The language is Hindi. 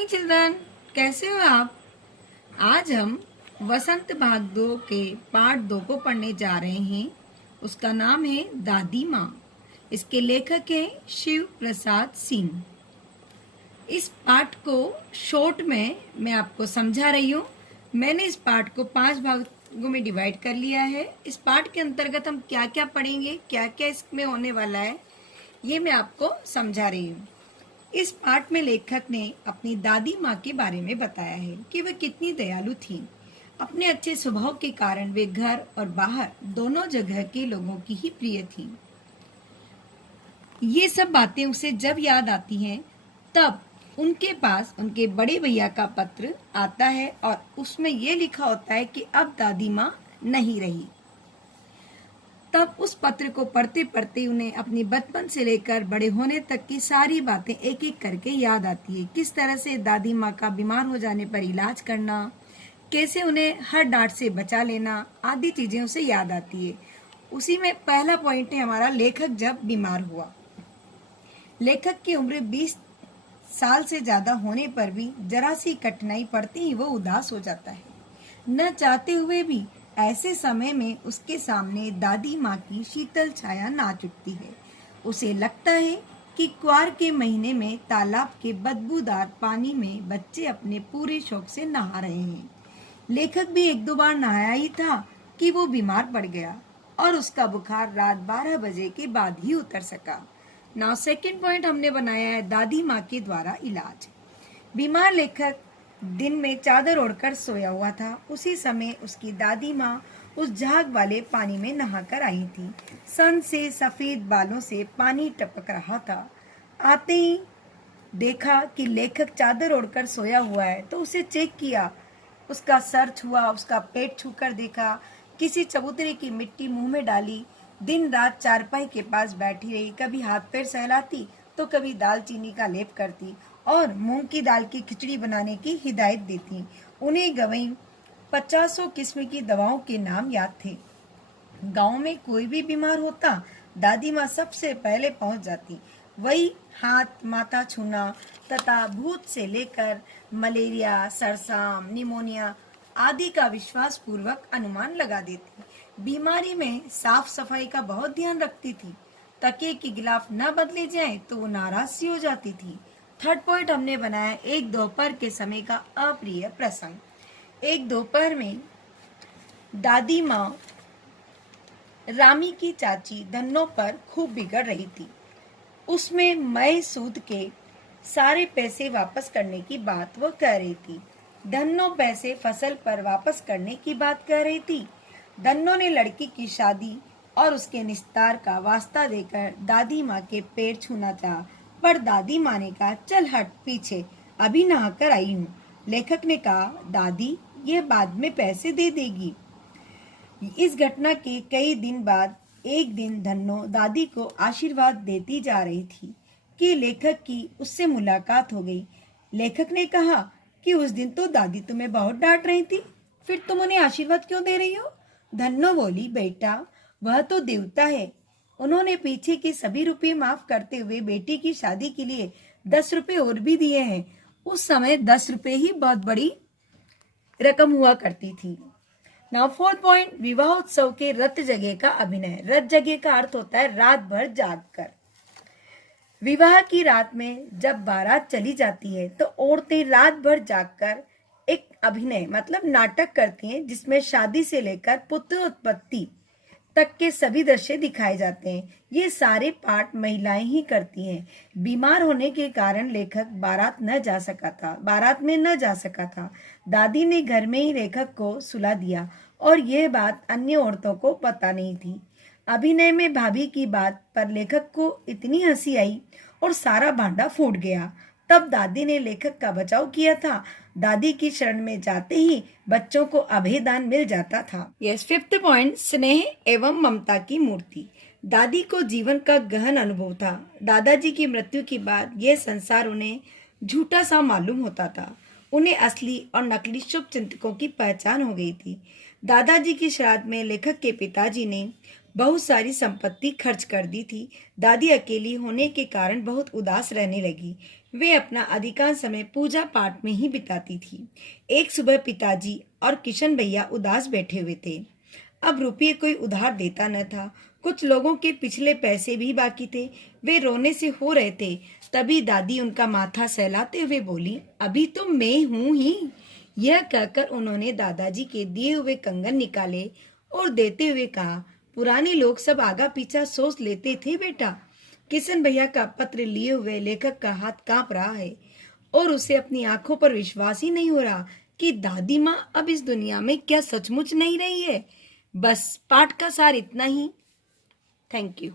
मॉर्निंग चिल्ड्रन, कैसे हो आप। आज हम वसंत भाग 2 के पार्ट 2 को पढ़ने जा रहे हैं। उसका नाम है दादी माँ। इसके लेखक हैं शिव प्रसाद सिंह। इस पाठ को शॉर्ट में मैं आपको समझा रही हूँ। मैंने इस पाठ को 5 भागों में डिवाइड कर लिया है। इस पाठ के अंतर्गत हम क्या क्या पढ़ेंगे, क्या क्या इसमें होने वाला है, ये मैं आपको समझा रही हूँ। इस पाठ में लेखक ने अपनी दादी माँ के बारे में बताया है कि वह कितनी दयालु थीं। अपने अच्छे स्वभाव के कारण वे घर और बाहर दोनों जगह के लोगों की ही प्रिय थीं। ये सब बातें उसे जब याद आती हैं, तब उनके पास उनके बड़े भैया का पत्र आता है और उसमें ये लिखा होता है कि अब दादी माँ नहीं रही। तब उस पत्र को पढ़ते पढ़ते उन्हें अपनी बचपन से लेकर बड़े होने तक की सारी बातें एक एक करके याद आती है। किस तरह से दादी माँ का बीमार हो जाने पर इलाज करना, कैसे उन्हें हर डांट से बचा लेना, आदि चीजें उसे याद आती है। उसी में पहला पॉइंट है हमारा, लेखक जब बीमार हुआ। लेखक की उम्र 20 साल से ज्यादा होने पर भी जरा सी कठिनाई पड़ती ही वो उदास हो जाता है। न चाहते हुए भी ऐसे समय में उसके सामने दादी माँ की शीतल छाया नाच उठती है। उसे लगता है कि क्वार के महीने में तालाब के बदबूदार पानी में बच्चे अपने पूरे शौक से नहा रहे हैं। लेखक भी 1-2 बार नहाया ही था कि वो बीमार पड़ गया और उसका बुखार रात 12 बजे के बाद ही उतर सका। नाउ सेकंड पॉइंट हमने बनाया है दादी माँ के द्वारा इलाज। बीमार लेखक दिन में चादर ओढ़कर सोया हुआ था। उसी समय उसकी दादी माँ उस झाग वाले पानी में नहाकर आई थी। सन से सफेद बालों से पानी टपक रहा था। आते ही देखा कि लेखक चादर ओढ़कर सोया हुआ है तो उसे चेक किया। उसका सर छुआ, उसका पेट छूकर देखा, किसी चबूतरे की मिट्टी मुंह में डाली। दिन रात चारपाई के पास बैठी रही, कभी हाथ पैर सहलाती तो कभी दालचीनी का लेप करती और मूंग की दाल की खिचड़ी बनाने की हिदायत देती। उन्हें गवई 50 किस्म की दवाओं के नाम याद थे। गांव में कोई भी बीमार होता, दादी माँ सबसे पहले पहुंच जाती। वही हाथ माथा छूना तथा भूत से लेकर मलेरिया, सरसाम, निमोनिया आदि का विश्वास पूर्वक अनुमान लगा देती। बीमारी में साफ सफाई का बहुत ध्यान रखती थी। तकिए की गिलाफ न बदले जाए तो वो नाराज सी हो जाती थी। थर्ड पॉइंट हमने बनाया एक दोपहर के समय का अप्रिय प्रसंग। एक दोपहर में दादी माँ रामी की चाची धन्नो पर खूब बिगड़ रही थी। उसमें मई सूद के सारे पैसे वापस करने की बात वो कह रही थी। धन्नो पैसे फसल पर वापस करने की बात कह रही थी। धन्नो ने लड़की की शादी और उसके निस्तार का वास्ता देकर दादी माँ के पैर छूना चाहा, पर दादी माँ ने कहा, चल हट पीछे, अभी नहाकर आई हूँ। लेखक ने कहा, दादी ये बाद में पैसे दे देगी। इस घटना के कई दिन बाद एक दिन धन्नो दादी को आशीर्वाद देती जा रही थी कि लेखक की उससे मुलाकात हो गई। लेखक ने कहा कि उस दिन तो दादी तुम्हें बहुत डांट रही थी, फिर तुम उन्हें आशीर्वाद क्यों दे रही हो। धन्नो बोली, बेटा वह तो देवता है, उन्होंने पीछे के सभी रुपये माफ करते हुए बेटी की शादी के लिए 10 रुपये और भी दिए हैं। उस समय 10 रुपये ही बहुत बड़ी रकम हुआ करती थी। नाउ फोर्थ पॉइंट, विवाह उत्सव के रत जगह का अभिनय। रत जगह का अर्थ होता है रात भर जागकर। विवाह की रात में जब बारात चली जाती है तो औरतें रात भर जागकर एक अभिनय मतलब नाटक करती हैं, जिसमें शादी से लेकर पुत्र उत्पत्ति तक के सभी दृश्य दिखाए जाते हैं। ये सारे पाठ महिलाएं ही करती हैं। बीमार होने के कारण लेखक बारात में न जा सका था। दादी ने घर में ही लेखक को सुला दिया और यह बात अन्य औरतों को पता नहीं थी। अभिनय में भाभी की बात पर लेखक को इतनी हंसी आई और सारा भांडा फूट गया। तब दादी ने लेखक का बचाव किया था। दादी की शरण में जाते ही बच्चों को अभयदान मिल जाता था। यस, फिफ्थ पॉइंट, स्नेह एवं ममता की मूर्ति। दादी को जीवन का गहन अनुभव था। दादाजी की मृत्यु के बाद यह संसार उन्हें झूठा सा मालूम होता था। उन्हें असली और नकली शुभ चिंतकों की पहचान हो गई थी। दादाजी की श्राद्ध में लेखक के पिताजी ने बहुत सारी संपत्ति खर्च कर दी थी। दादी अकेली होने के कारण बहुत उदास रहने लगी। वे अपना अधिकांश समय पूजा पाठ में ही बिताती थी। एक सुबह पिताजी और किशन भैया उदास बैठे हुए थे। अब रुपये कोई उधार देता न था। कुछ लोगों के पिछले पैसे भी बाकी थे। वे रोने से हो रहे थे। तभी दादी उनका माथा सहलाते हुए बोली, अभी तो मैं हूं ही। यह कहकर उन्होंने दादाजी के दिए हुए कंगन निकाले और देते हुए कहा, पुराने लोग सब आगा पीछा सोच लेते थे बेटा। किशन भैया का पत्र लिए हुए लेखक का हाथ कांप रहा है और उसे अपनी आंखों पर विश्वास ही नहीं हो रहा कि दादी माँ अब इस दुनिया में क्या सचमुच नहीं रही है। बस पाठ का सार इतना ही। Thank you.